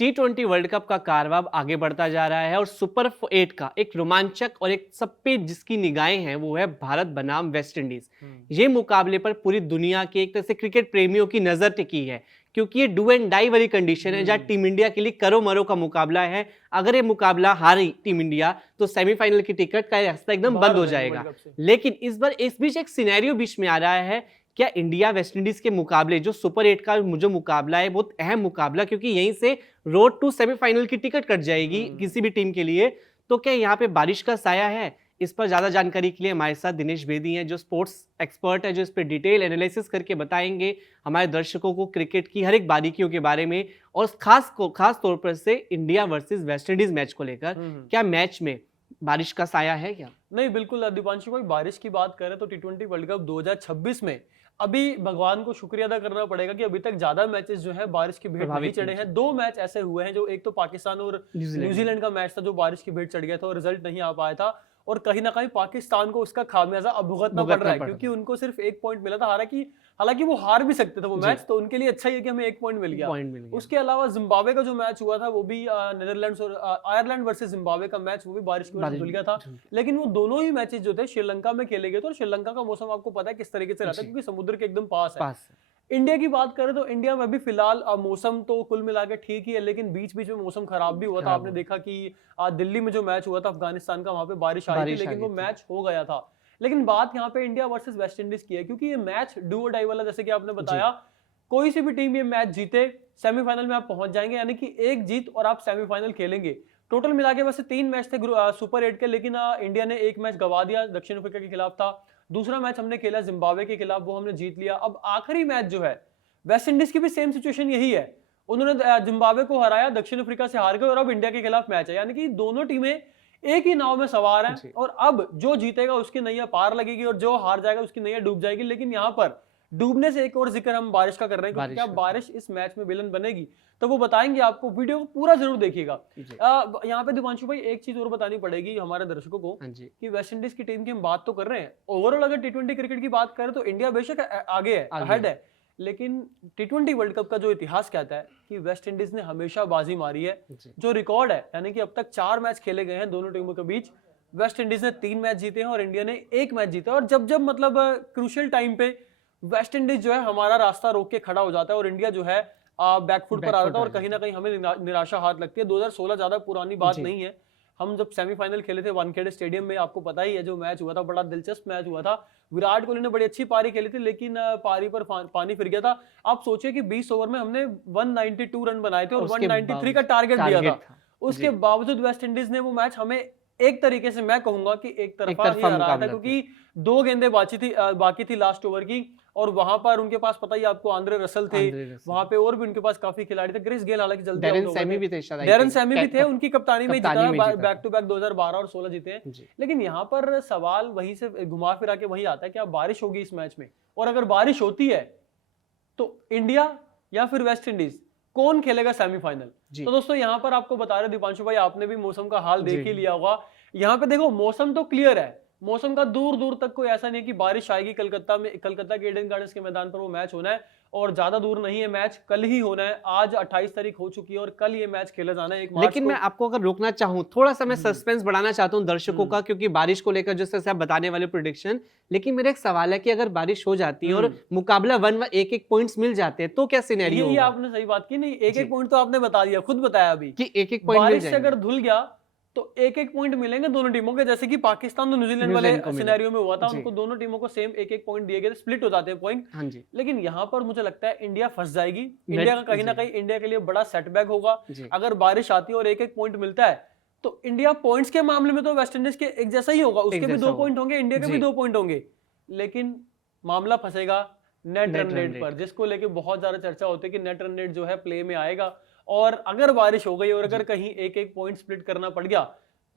T20 world cup का कारवां अब आगे बढ़ता जा रहा है और सुपर 8 का एक रोमांचक और एक सब पे जिसकी निगाहें हैं वो है भारत बनाम वेस्ट इंडीज। ये मुकाबले पर पूरी दुनिया के एक तरह से क्रिकेट प्रेमियों की नजर टिकी है क्योंकि ये डू एंड डाई वाली कंडीशन है जहां टीम इंडिया के लिए करो मरो का मुकाबला है। अगर ये मुकाबला हारी टीम इंडिया तो सेमीफाइनल की टिकट का रास्ता एकदम बंद हो जाएगा। लेकिन इस बार इस बीच एक सिनेरियो बीच में आ रहा है, क्या इंडिया वेस्ट इंडीज के मुकाबले जो सुपर 8 का जो मुकाबला है बहुत अहम मुकाबला, क्योंकि यहीं से रोड टू सेमीफाइनल की टिकट कट जाएगी किसी भी टीम के लिए, तो क्या यहाँ पे बारिश का साया है? इस पर ज्यादा जानकारी के लिए हमारे साथ दिनेश बेदी हैं जो स्पोर्ट्स एक्सपर्ट है, जो इस पर डिटेल एनालिसिस करके बताएंगे हमारे दर्शकों को क्रिकेट की हर एक बारीकियों के बारे में और खास तौर पर से India versus West Indies match को लेकर। क्या मैच में बारिश का साया है क्या? नहीं, बिल्कुल दीपांशु भाई, बारिश की बात करें तो T20 वर्ल्ड कप 2026 में अभी भगवान को शुक्रिया अदा करना पड़ेगा कि अभी तक ज्यादा मैचेस जो है बारिश की भेंट नहीं चढ़े हैं। 2 मैच ऐसे हुए हैं, जो एक तो पाकिस्तान और न्यूजीलैंड का मैच था जो बारिश की भेंट चढ़ गया था और रिजल्ट नहीं आ पाया था, और कहीं ना कहीं पाकिस्तान को उसका खामियाजा अब भुगतना पड़ रहा है क्योंकि उनको सिर्फ 1 पॉइंट मिला था। हालांकि वो हार भी सकते थे वो मैच, तो उनके लिए अच्छा ही है कि हमें 1 पॉइंट मिल गया। उसके अलावा जिम्बाब्वे का जो मैच हुआ था वो भी नीदरलैंड्स और आयरलैंड वर्सेस जिम्बाब्वे का मैच, वो भी बारिश की वजह से धुल गया था। लेकिन वो दोनों ही मैचेस जो थे श्रीलंका में खेले गए थे और श्रीलंका का मौसम आपको पता है किस तरीके से रहता है क्योंकि समुद्र के एकदम पास है। इंडिया की बात करें तो इंडिया में भी फिलहाल मौसम तो कुल मिला के ठीक ही है, लेकिन बीच बीच में मौसम खराब भी हुआ था। आपने देखा कि दिल्ली में जो मैच हुआ था अफगानिस्तान का, वहां पे बारिश आई थी, लेकिन वो मैच हो गया था। लेकिन बात यहाँ पे इंडिया वर्सेस वेस्ट इंडीज की है क्योंकि ये मैच डू और डाई वाला, जैसे कि आपने बताया, कोई सी भी टीम ये मैच जीते सेमीफाइनल में आप पहुंच जाएंगे, यानी कि एक जीत और आप सेमीफाइनल खेलेंगे। टोटल मिला के वैसे 3 मैच थे सुपर 8 के, लेकिन इंडिया ने 1 मैच गवा दिया, दक्षिण अफ्रीका के खिलाफ था। दूसरा मैच हमने खेला जिम्बाब्वे के खिलाफ, वो हमने जीत लिया। अब आखिरी मैच जो है वेस्ट इंडीज की भी सेम सिचुएशन यही है, उन्होंने जिम्बाब्वे को हराया, दक्षिण अफ्रीका से हार गए और अब इंडिया के खिलाफ मैच है, यानी कि दोनों टीमें एक ही नाव में सवार हैं और अब जो जीतेगा उसकी नैया पार लगेगी और जो हार जाएगा उसकी नैया डूब जाएगी। लेकिन यहाँ पर डूबने से एक और जिक्र हम बारिश का कर रहे हैं क्योंकि क्या बारिश इस मैच में विलन बनेगी तो वो बताएंगे आपको, वीडियो को पूरा जरूर देखिएगा। यहाँ पे दीपांशु भाई एक चीज और बतानी पड़ेगी हमारे दर्शकों को कि वेस्ट इंडीज की टीम की हम बात तो कर रहे हैं, ओवरऑल अगर T20 क्रिकेट की बात करें तो इंडिया बेशक आगे है, अहेड है, लेकिन T20 वर्ल्ड कप का जो इतिहास कहता है कि वेस्ट इंडीज ने हमेशा बाजी मारी है। जो रिकॉर्ड है, यानी कि अब तक 4 मैच खेले गए हैं दोनों टीमों के बीच, वेस्ट इंडीज ने 3 मैच जीते हैं और इंडिया ने 1 मैच जीता है। और जब मतलब क्रूशियल टाइम पे वेस्ट इंडीज जो है हमारा रास्ता रोक के खड़ा हो जाता है और इंडिया जो है बैकफुट पर आ जाता है और कहीं ना कहीं हमें निराशा हाथ लगती है। 2016 ज्यादा पुरानी बात नहीं है, हम जब सेमीफाइनल खेले थे वानखेड़े स्टेडियम में, आपको पता ही है जो मैच हुआ था, बड़ा दिलचस्प मैच हुआ था। विराट कोहली ने बड़ी अच्छी पारी खेली थी लेकिन पारी पर पानी फिर गया था। आप सोचिए कि 20 ओवर में हमने 192 रन बनाए थे और 193 का टारगेट दिया था। उसके बावजूद वेस्ट इंडीज ने वो मैच हमें एक तरीके से, मैं कहूंगा कि एक तरफा ही हराया था क्योंकि 2 गेंदें बाकी थी लास्ट ओवर की, और वहां पर उनके पास पता ही आपको आंद्रे रसल थे, वहां पे और भी उनके पास काफी खिलाड़ी थे। ग्रिस गेल हालांकि जल्दी, डेरन सैमी भी थे, उनकी कप्तानी में जीता, बैक टू बैक 2012 और 16 जीते हैं। लेकिन यहाँ पर सवाल वहीं से घुमा फिरा के वही आता है कि अब बारिश होगी इस मैच में, और अगर बारिश होती है तो इंडिया या फिर वेस्ट इंडीज कौन खेलेगा सेमीफाइनल। तो दोस्तों यहाँ पर आपको बता रहे दीपांशु भाई, आपने भी मौसम का हाल देख ही लिया होगा। यहाँ पे देखो मौसम तो क्लियर है, मौसम का दूर दूर तक कोई ऐसा नहीं है कि बारिश आएगी। कलकत्ता के ईडन गार्डन्स के मैदान पर वो मैच होना है और ज्यादा दूर नहीं है, मैच कल ही होना है। आज 28 तारीख हो चुकी है और कल ये मैच खेला जाना है 1 मार्च लेकिन मैं आपको अगर रोकना चाहूं, थोड़ा सा मैं सस्पेंस बढ़ाना चाहता हूं दर्शकों का, क्योंकि बारिश को लेकर जैसे आप बताने वाले प्रेडिक्शन, लेकिन मेरा एक सवाल है कि अगर बारिश हो जाती है और मुकाबला 1-1 पॉइंट्स मिल जाते हैं तो क्या सिनेरियो होगा? ये आपने सही बात की, नहीं 1-1 पॉइंट तो आपने बता दिया, खुद बताया अभी कि 1-1 पॉइंट बारिश से अगर धुल गया तो 1-1 पॉइंट मिलेंगे दोनों टीमों के, जैसे कि पाकिस्तान और न्यूजीलैंड वाले सिनेरियो में हुआ था, उनको दोनों टीमों को सेम 1-1 पॉइंट दिए गए, स्प्लिट हो जाते हैं पॉइंट। लेकिन यहाँ पर मुझे लगता है इंडिया फंस जाएगी। इंडिया का कहीं ना कहीं इंडिया के लिए बड़ा सेटबैक होगा अगर बारिश आती है और 1-1 पॉइंट मिलता है तो इंडिया पॉइंट्स के मामले में तो वेस्ट इंडीज के एक जैसा ही होगा, उसके भी 2 पॉइंट होंगे, इंडिया के भी 2 पॉइंट होंगे, लेकिन मामला फंसेगा नेट रन रेट पर, जिसको लेके बहुत ज्यादा चर्चा होती है कि नेट रन रेट जो है प्ले में आएगा। और अगर बारिश हो गई और अगर कहीं 1-1 पॉइंट स्प्लिट करना पड़ गया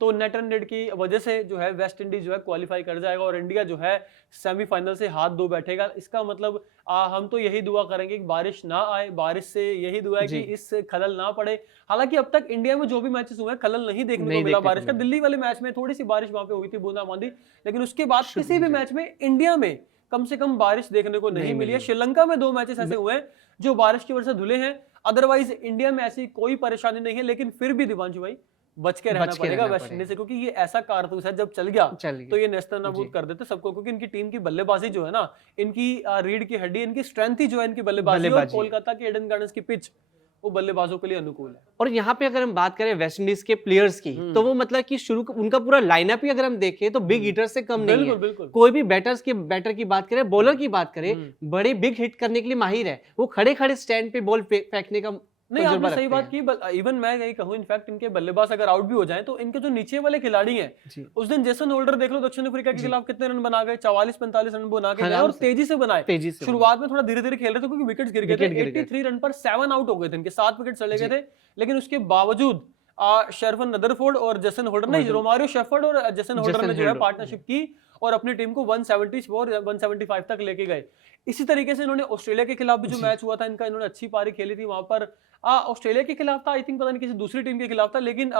तो नेट रन रेट की वजह से जो है वेस्ट इंडीज जो है क्वालिफाई कर जाएगा और इंडिया जो है सेमीफाइनल से हाथ धो बैठेगा। इसका मतलब हम तो यही दुआ करेंगे कि बारिश ना आए, बारिश से यही दुआ है कि इस खलल ना पड़े। हालांकि अब तक इंडिया में जो भी मैचेस हुए हैं खलल नहीं देखने को मिला बारिश का। दिल्ली वाले मैच में थोड़ी सी बारिश वहां पे हुई थी, बूंदाबांदी, लेकिन उसके बाद किसी भी मैच में इंडिया में कम से कम बारिश देखने को नहीं मिली है। श्रीलंका में 2 मैचेस ऐसे हुए हैं जो बारिश की वजह से धुले हैं। अदरवाइज इंडिया में ऐसी कोई परेशानी नहीं है, लेकिन फिर भी दिवांशु भाई बच के रहना पड़ेगा वेस्ट इंडीज से, क्योंकि ये ऐसा कारतूस है जब चल गया तो ये नेस्तनाबूद कर देते सबको, क्योंकि इनकी टीम की बल्लेबाजी जो है ना, इनकी रीढ़ की हड्डी, इनकी स्ट्रेंथ ही जो है इनकी बल्लेबाजी, और कोलकाता की एडन गार्डन्स की पिच वो बल्लेबाजों के लिए अनुकूल है। और यहाँ पे अगर हम बात करें वेस्ट इंडीज के प्लेयर्स की, तो वो मतलब कि शुरू उनका पूरा लाइनअप ही अगर हम देखें तो बिग हिटर से कम नहीं है। बिल्कुल। कोई भी बैटर की बात करें, बॉलर की बात करें, बड़े बिग हिट करने के लिए माहिर है। वो खड़े खड़े स्टैंड पे बॉल फेंकने का नहीं, आपने सही बात की। इवन मैं यही कहूं, इनफैक्ट इनके बल्लेबाज अगर आउट भी हो जाएं तो इनके जो नीचे वाले खिलाड़ी हैं, उस दिन जेसन होल्डर देख लो दक्षिण अफ्रीका के खिलाफ कितने रन बना गए, 44-45 रन बना के गए, और तेजी से बनाए। शुरुआत में थोड़ा धीरे धीरे खेल रहे थे क्योंकि विकेट्स गिर गए थे, 83 रन पर 7 आउट हो गए थे, इनके 7 विकेट चले गए थे, लेकिन उसके बावजूद शेरवन रदरफोर्ड और जेसन होल्डर ने, रोमारियो शेफर्ड और जेसन होल्डर ने जो है पार्टनरशिप की और अपनी टीम को 170 और 175 तक लेके गए। इसी तरीके से इन्होंने ऑस्ट्रेलिया के खिलाफ भी जो मैच हुआ था इनका, इन्होंने अच्छी पारी खेली थी। वहां पर ऑस्ट्रेलिया के खिलाफ था, आई थिंक पता नहीं किसी दूसरी टीम के खिलाफ था, लेकिन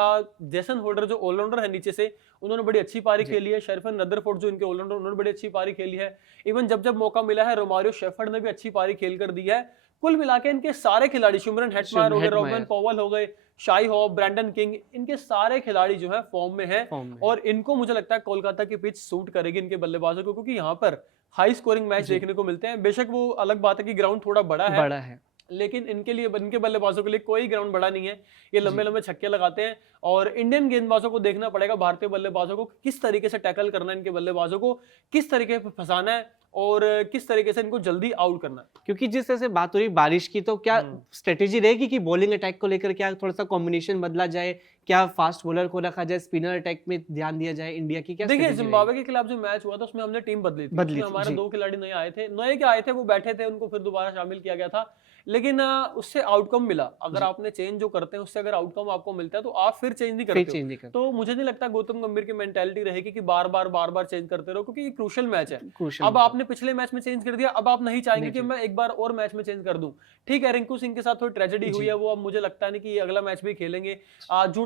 जेसन होल्डर जो ऑलराउंडर है नीचे से, उन्होंने बड़ी अच्छी पारी खेली है। शेरफन रदरफोर्ड जो इनके ऑलराउंडर, उन्होंने बड़ी अच्छी पारी खेली है। इवन जब मौका मिला है, रोमारियो शेफर्ड ने भी अच्छी पारी खेल कर दी है। कुल मिला के इनके सारे खिलाड़ी, शुमरन हेटमायर हो गए, रॉबिन पॉवल हो गए, शाई हॉप, ब्रैंडन किंग, इनके सारे खिलाड़ी जो है फॉर्म में है, और इनको मुझे लगता है कोलकाता की पिच सूट करेगी इनके बल्लेबाजों को, क्योंकि यहाँ पर हाई स्कोरिंग मैच देखने को मिलते हैं। बेशक वो अलग बात है कि ग्राउंड थोड़ा बड़ा है, लेकिन इनके लिए, इनके बल्लेबाजों के लिए कोई ग्राउंड बड़ा नहीं है। ये लंबे लंबे छक्के लगाते हैं, और इंडियन गेंदबाजों को देखना पड़ेगा, भारतीय बल्लेबाजों को किस तरीके से टैकल करना है, इनके बल्लेबाजों को किस तरीके से फंसाना है और किस तरीके से इनको जल्दी आउट करना है। क्योंकि जिस तरह से बात हो रही बारिश की, तो क्या स्ट्रेटेजी रहेगी कि बॉलिंग अटैक को लेकर क्या थोड़ा सा कॉम्बिनेशन बदला जाए, क्या फास्ट बॉलर को रखा जाए, स्पिनर अटैक में ध्यान दिया जाए इंडिया की? क्या देखिए, जिम्बाब्वे के खिलाफ जो मैच हुआ था उसमें हमने टीम बदली थी, हमारे 2 खिलाड़ी नए आए थे, वो बैठे थे, उनको फिर दोबारा शामिल किया गया था, लेकिन उससे आउटकम मिला। अगर आपने चेंज जो करते हैं उससे अगर आउटकम आपको मिलता है तो आप फिर चेंज नहीं करते। तो मुझे नहीं लगता गौतम गंभीर की मेंटालिटी रहेगी कि बार बार चेंज करते रहो, क्योंकि ये क्रूशियल मैच है। अब आपने पिछले मैच में चेंज कर दिया, अब आप नहीं चाहेंगे कि मैं एक बार और मैच में चेंज कर दूं। ठीक है, रिंकू सिंह के साथ थोड़ी ट्रेजेडी हुई है, वो अब मुझे लगता नहीं कि अगला मैच भी खेलेंगे।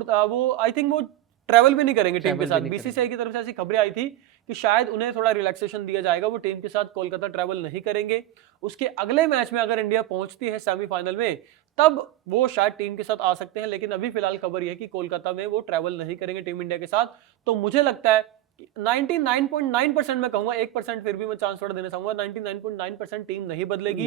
वो आई थिंक वो ट्रैवल भी नहीं करेंगे टीम के साथ। बीसीसीआई की तरफ से ऐसी खबरें आई थी कि शायद उन्हें थोड़ा रिलैक्सेशन दिया जाएगा, वो टीम के साथ कोलकाता ट्रैवल नहीं करेंगे। उसके अगले मैच में अगर इंडिया पहुंचती है सेमीफाइनल में, तब वो शायद टीम के साथ आ सकते हैं, लेकिन अभी फिलहाल खबर यह है कि कोलकाता में वो ट्रैवल नहीं करेंगे टीम इंडिया के साथ। तो मुझे लगता है 99.9% मैं कहूंगा, 1% फिर भी मैं चांस थोड़ा देना चाहूंगा, 99.9% टीम नहीं बदलेगी,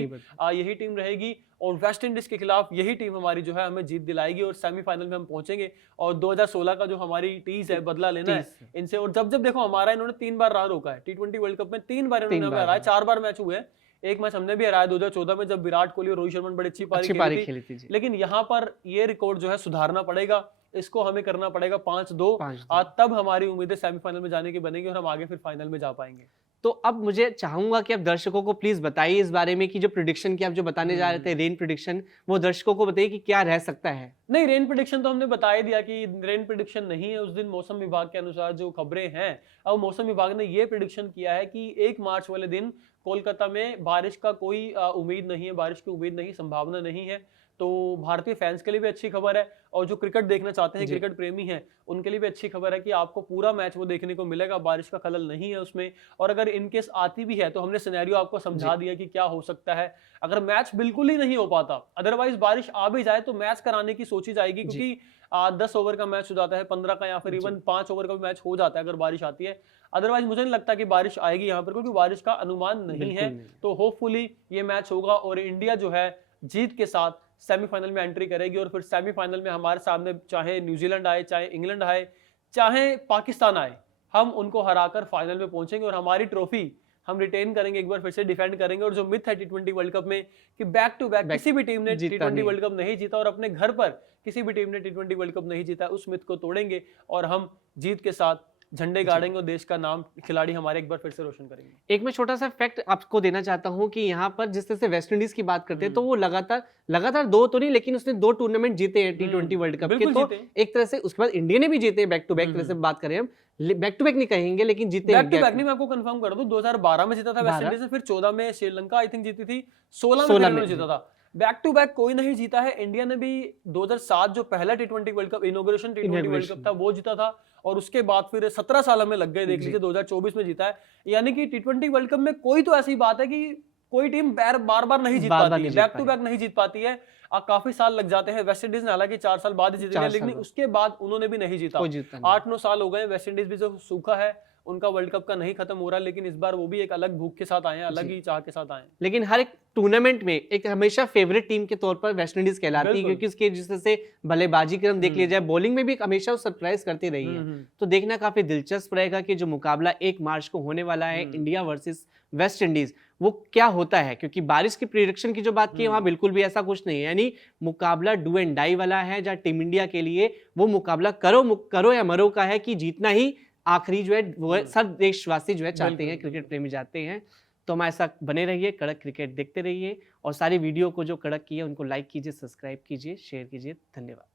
यही टीम रहेगी, और वेस्ट इंडीज के खिलाफ यही टीम हमारी जो है हमें जीत दिलाएगी, और सेमीफाइनल में हम पहुंचेंगे। और 2016 का जो हमारी टीज है, बदला लेना है इनसे। और जब देखो, हमारा इन्होंने 3 बार राह रोका है T20 वर्ल्ड कप में, 3 बार इन्होंने हराया, 4 बार मैच हुए हैं, एक मैच हमने भी हराया 2014 में, जब विराट कोहली और रोहित शर्मा ने बड़ी अच्छी पारी खेली थी। लेकिन यहाँ पर ये रिकॉर्ड जो है सुधारना पड़ेगा, इसको हमें करना पड़ेगा 5-2, तब हमारी उम्मीदें सेमीफाइनल में जाने की बनेगी और हम आगे फिर फाइनल में जा पाएंगे। तो अब मुझे चाहूंगा कि आप दर्शकों को प्लीज बताइए इस बारे में कि जो प्रेडिक्शन की आप जो बताने जा रहे थे, रेन प्रेडिक्शन, वो दर्शकों को बताइए कि क्या रह सकता है। नहीं, रेन प्रेडिक्शन तो हमने बता ही दिया कि रेन प्रेडिक्शन नहीं है। उस दिन मौसम विभाग के अनुसार जो खबरें हैं, अब मौसम विभाग ने ये प्रेडिक्शन किया है कि 1 मार्च वाले दिन कोलकाता में बारिश का कोई उम्मीद नहीं है, बारिश की उम्मीद नहीं, संभावना नहीं है। तो भारतीय फैंस के लिए भी अच्छी खबर है, और जो क्रिकेट देखना चाहते हैं, क्रिकेट प्रेमी हैं, उनके लिए भी अच्छी खबर है कि आपको पूरा मैच वो देखने को मिलेगा, बारिश का खलल नहीं है उसमें। और अगर इनकेस आती भी है तो हमने सिनेरियो आपको समझा दिया कि क्या हो सकता है अगर मैच बिल्कुल ही नहीं हो पाता। अदरवाइज बारिश आ भी जाए तो मैच कराने की सोची जाएगी, क्योंकि 10 ओवर का मैच हो जाता है, 15 का, या फिर इवन 5 ओवर का भी मैच हो जाता है अगर बारिश आती है। अदरवाइज मुझे नहीं लगता कि बारिश आएगी यहाँ पर, क्योंकि बारिश का अनुमान नहीं है। तो होपफुली ये मैच होगा और इंडिया जो है जीत के साथ सेमीफाइनल में एंट्री करेगी, और फिर सेमीफाइनल में हमारे सामने चाहे न्यूजीलैंड आए, चाहे इंग्लैंड आए, चाहे पाकिस्तान आए, हम उनको हराकर फाइनल में पहुंचेंगे और हमारी ट्रॉफी हम रिटेन करेंगे, एक बार फिर से डिफेंड करेंगे। और जो मिथ है T20 वर्ल्ड कप में कि बैक टू बैक किसी भी टीम ने T20 वर्ल्ड कप नहीं जीता और अपने घर पर किसी भी टीम ने T20 वर्ल्ड कप नहीं जीता, उस मिथ को तोड़ेंगे और हम जीत के साथ झंडे गाड़ेंगे और देश का नाम, खिलाड़ी हमारे एक बार फिर से रोशन करेंगे। एक मैं छोटा सा फैक्ट आपको देना चाहता हूं कि यहाँ पर जिस तरह से वेस्ट इंडीज की बात करते हैं, तो वो लगातार 2 तो नहीं, लेकिन उसने 2 टूर्नामेंट जीते हैं T20 वर्ल्ड कप के। तो एक तरह से उसके बाद इंडिया ने भी जीते बैक टू बैक। तरह से बात करें हम, बैक टू बैक नहीं कहेंगे, लेकिन जीते बैक टू बैक नहीं। मैं आपको कंफर्म कर दूं, 2012 में जीता था वेस्ट इंडीज, फिर 14 में श्रीलंका आई थिंक जीती थी, 16 में जीता था। बैक टू बैक कोई नहीं जीता है। इंडिया ने भी 2007 जो पहला T20 world cup, inauguration T20 world cup था, वो जीता था, और उसके बाद फिर 17 साल में लग गए, देख लीजिए 2024 में जीता है। यानी कि T20 वर्ल्ड कप में कोई तो ऐसी बात है कि कोई टीम बार बार नहीं जीत पाती है, बैक टू बैक नहीं जीत पाती है। काफी साल लग जाते हैं। वेस्ट इंडीज ने हालांकि 4 साल बाद ही जीती है, लेकिन उसके बाद उन्होंने भी नहीं जीता। 8-9 साल हो गए वेस्ट इंडीज भी जो सूखा है उनका वर्ल्ड कप का नहीं खत्म हो रहा, लेकिन इस बार वो भी एक अलग भूख के साथ आए हैं, अलग ही चाह के साथ आए हैं। लेकिन हर एक टूर्नामेंट में एक हमेशा फेवरेट टीम के तौर पर वेस्ट इंडीज कहलाती है, क्योंकि उसके जिस तरह से भलेबाजी क्रम देख लिया जाए, बॉलिंग में भी हमेशा सरप्राइज करती रही है। तो देखना काफी दिलचस्प रहेगा कि जो मुकाबला 1 मार्च को होने वाला है इंडिया वर्सेस वेस्ट इंडीज, वो क्या होता है। क्योंकि बारिश की प्रिडिक्शन की जो बात की है वहां बिल्कुल भी ऐसा कुछ नहीं है, यानी मुकाबला डू एंड डाई वाला है, जहां टीम इंडिया के लिए वो मुकाबला करो या मरो का है कि जीतना ही आखिरी जो है वो है। सब देशवासी जो है चाहते हैं, क्रिकेट प्रेमी चाहते हैं। तो हमारे साथ बने रहिए, कड़क क्रिकेट देखते रहिए, और सारी वीडियो को जो कड़क की है उनको लाइक कीजिए, सब्सक्राइब कीजिए, शेयर कीजिए। धन्यवाद।